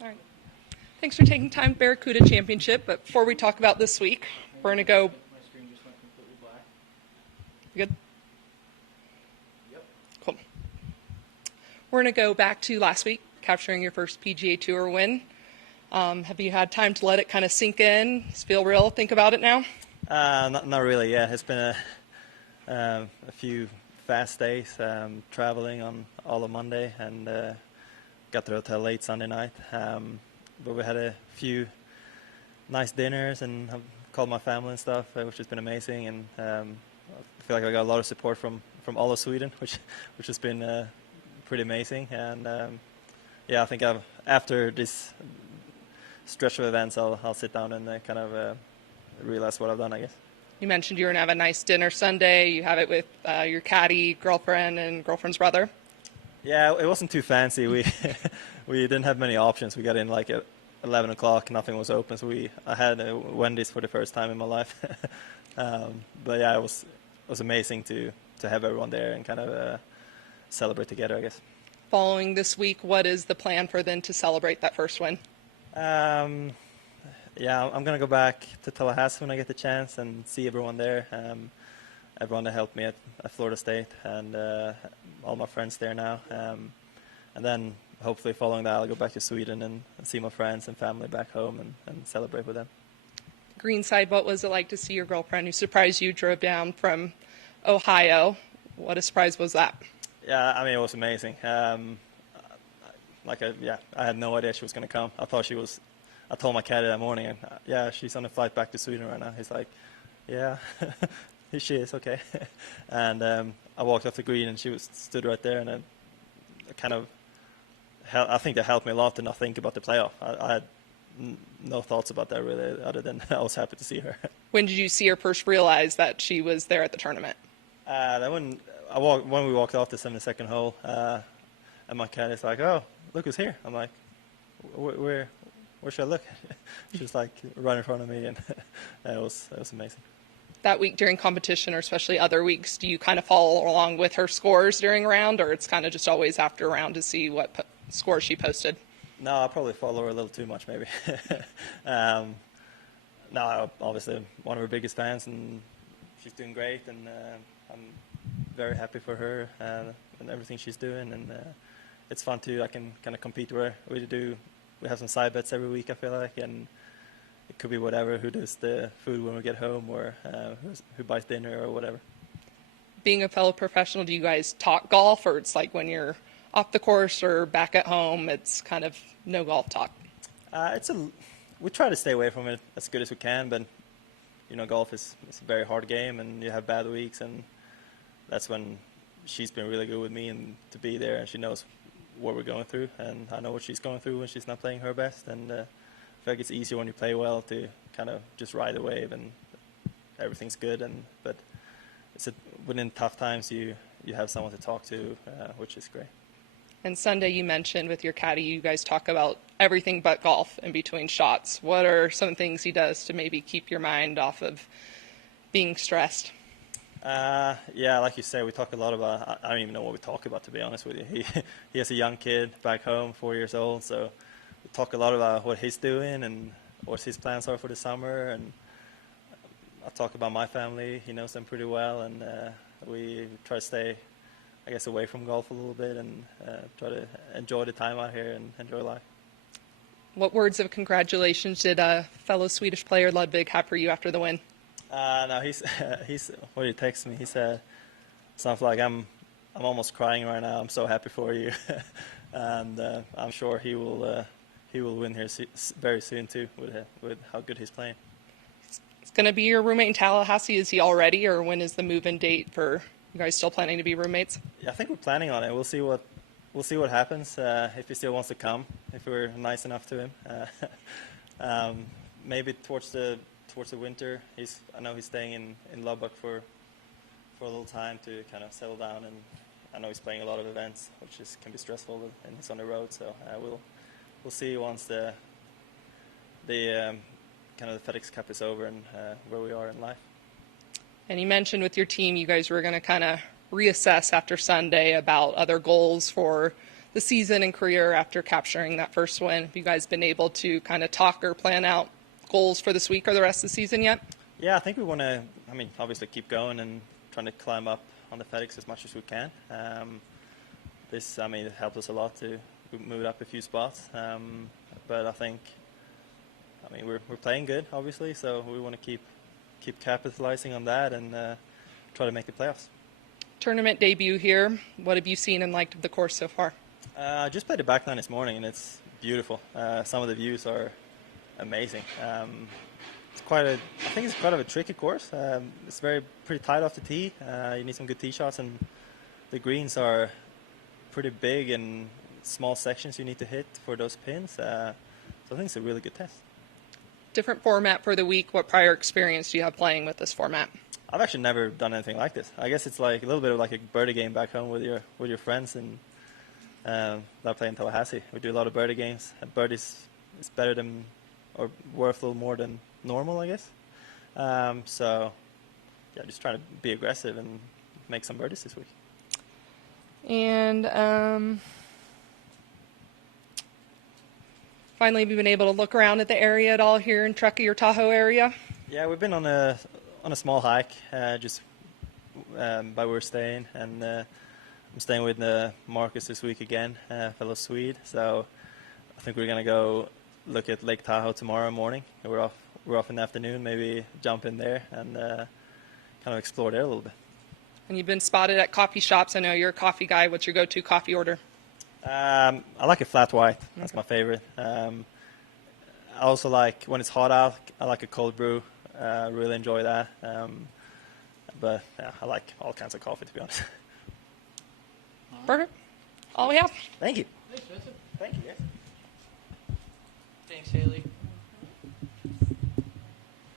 All right. Thanks for taking time, Barracuda Championship. But before we talk about this week, we're going to go. My screen just went completely black. Good? Yep. Cool. We're going to go back to last week, capturing your first PGA Tour win. Have you had time to let it kind of sink in, feel real, think about it now? Not really. Yeah, it's been a few fast days, traveling on all of Monday, and got to the hotel late Sunday night. But we had a few nice dinners, and I've called my family and stuff, which has been amazing. And I feel like I got a lot of support from all of Sweden, which has been pretty amazing. And yeah, I think after this stretch of events, I'll sit down and kind of realize what I've done, I guess. You mentioned you were going to have a nice dinner Sunday. You have it with your caddy, girlfriend, and girlfriend's brother. Yeah, it wasn't too fancy. We we didn't have many options. We got in like at 11 o'clock. Nothing was open, so I had Wendy's for the first time in my life. But yeah, it was amazing to have everyone there and kind of celebrate together, I guess. Following this week, what is the plan for then to celebrate that first win? Yeah, I'm gonna go back to Tallahassee when I get the chance and see everyone there. Everyone that helped me at Florida State, and all my friends there now. And then hopefully following that, I'll go back to Sweden and see my friends and family back home and celebrate with them. Greenside, what was it like to see your girlfriend who surprised you, drove down from Ohio? What a surprise was that? Yeah, I mean, it was amazing. I had no idea she was going to come. I told my caddy that morning, and yeah, she's on a flight back to Sweden right now. He's like, yeah, she is, okay. And I walked off the green, and she stood right there, and I think that helped me a lot to not think about the playoff. I had no thoughts about that really, other than I was happy to see her. When did you see her first realize that she was there at the tournament? When we walked off the 72nd hole, and my caddy's like, "Oh, look who's here." I'm like, "Where should I look?" She's like right in front of me, and it was amazing. That week during competition, or especially other weeks, do you kind of follow along with her scores during a round, or it's kind of just always after a round to see what score she posted? No, I probably follow her a little too much, maybe. No, I'm obviously one of her biggest fans, and she's doing great, and I'm very happy for her and everything she's doing, and it's fun too. I can kind of compete where we have some side bets every week, I feel like, and it could be whatever, who does the food when we get home, or who buys dinner or whatever. Being a fellow professional, do you guys talk golf, or it's like when you're off the course or back at home, it's kind of no golf talk? We try to stay away from it as good as we can, but golf is a very hard game, and you have bad weeks, and that's when she's been really good with me and to be there, and she knows what we're going through, and I know what she's going through when she's not playing her best, and I feel like it's easier when you play well to kind of just ride the wave and everything's good, but within tough times you have someone to talk to, which is great. And Sunday, you mentioned with your caddy, you guys talk about everything but golf in between shots. What are some things he does to maybe keep your mind off of being stressed? Yeah, like you say, we talk a lot about, I don't even know what we talk about, to be honest with you. He has a young kid back home, 4 years old, so we talk a lot about what he's doing and what his plans are for the summer, and I talk about my family. He knows them pretty well, and we try to stay, I guess, away from golf a little bit and try to enjoy the time out here and enjoy life. What words of congratulations did a fellow Swedish player, Ludwig, have for you after the win? No, he's when he texted me, he said something like, I'm almost crying right now. I'm so happy for you," and I'm sure he will win here very soon too with how good he's playing. It's going to be your roommate in Tallahassee. Is he already, or when is the move-in date for you guys? Still planning to be roommates? Yeah, I think we're planning on it. We'll see what happens, if he still wants to come, if we're nice enough to him. Maybe towards the winter. I know he's staying in Lubbock for a little time to kind of settle down, and I know he's playing a lot of events, which can be stressful, and he's on the road. So we'll see once the kind of the FedEx Cup is over and where we are in life. And you mentioned with your team, you guys were going to kind of reassess after Sunday about other goals for the season and career after capturing that first win. Have you guys been able to kind of talk or plan out goals for this week or the rest of the season yet? Yeah, I think we want to, obviously keep going and trying to climb up on the FedEx as much as we can. It helped us a lot to move up a few spots. But I think, we're playing good, obviously, so we want to keep capitalizing on that and try to make the playoffs. Tournament debut here. What have you seen and liked of the course so far? I just played the back nine this morning, and it's beautiful. Some of the views are amazing. I think it's quite of a tricky course. It's pretty tight off the tee. You need some good tee shots, and the greens are pretty big and small sections you need to hit for those pins. So I think it's a really good test. Different format for the week. What prior experience do you have playing with this format? I've actually never done anything like this. I guess it's like a little bit of like a birdie game back home with your friends, and that I play in Tallahassee. We do a lot of birdie games. Birdies is better than, or worth a little more than normal, I guess. So yeah, just trying to be aggressive and make some birdies this week. And finally, have you been able to look around at the area at all here in Truckee or Tahoe area? Yeah, we've been on a small hike, just by where we're staying, and I'm staying with Marcus this week again, fellow Swede. So I think we're gonna go look at Lake Tahoe tomorrow morning. We're off in the afternoon. Maybe jump in there and kind of explore there a little bit. And you've been spotted at coffee shops. I know you're a coffee guy. What's your go-to coffee order? I like a flat white. That's my favorite. I also like, when it's hot out, I like a cold brew. Really enjoy that. But yeah, I like all kinds of coffee, to be honest. Perfect. All we have. Thank you. Thanks, Vincent. Thank you, yes. Thanks, Haley.